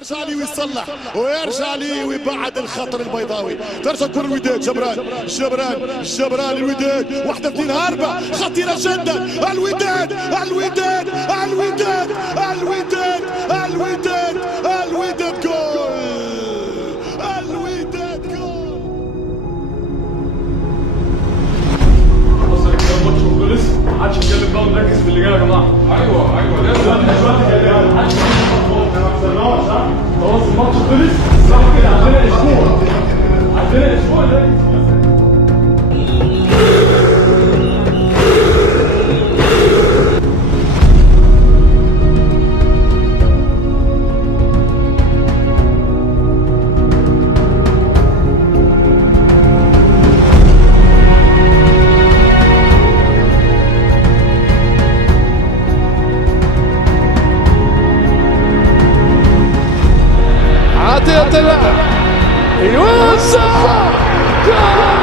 ويرجع لي ويصلح ويرجع لي ويبعد الخطر البيضاوي. ترجع كرة الوداد. جبران الوداد. واحدة اثنين أربعة خطيرة جدا. الوداد جول. الوداد جول. وصل الكلام ماتش خلص، محدش يتكلم بقى ونركز في اللي جاي يا جماعه. ايوه لازم محدش خلاص الماتش خلص صح كده. عندنا اسبوع ده. طلع يوسع جول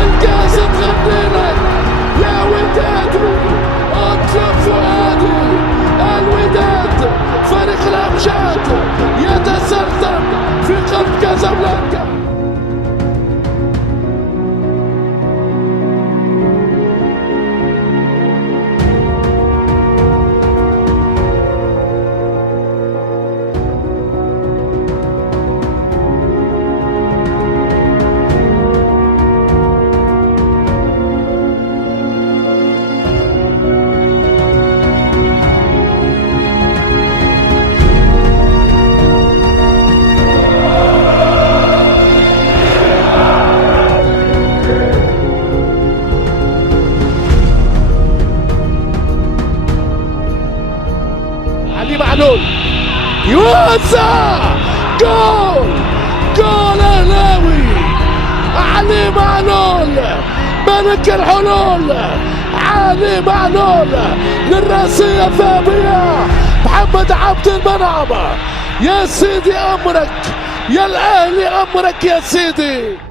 الكاس تغنينا يا وداد. اطلب فؤادي. الوداد فريق الامجاد يتسلسل في قلب كازابلانكا. علي معلول يوسع جول اهلاوي. علي معلول ملك الحلول. علي معلول للراسية الذهبية. محمد عبد المنعم يا سيدي امرك، يا الاهلي امرك يا سيدي.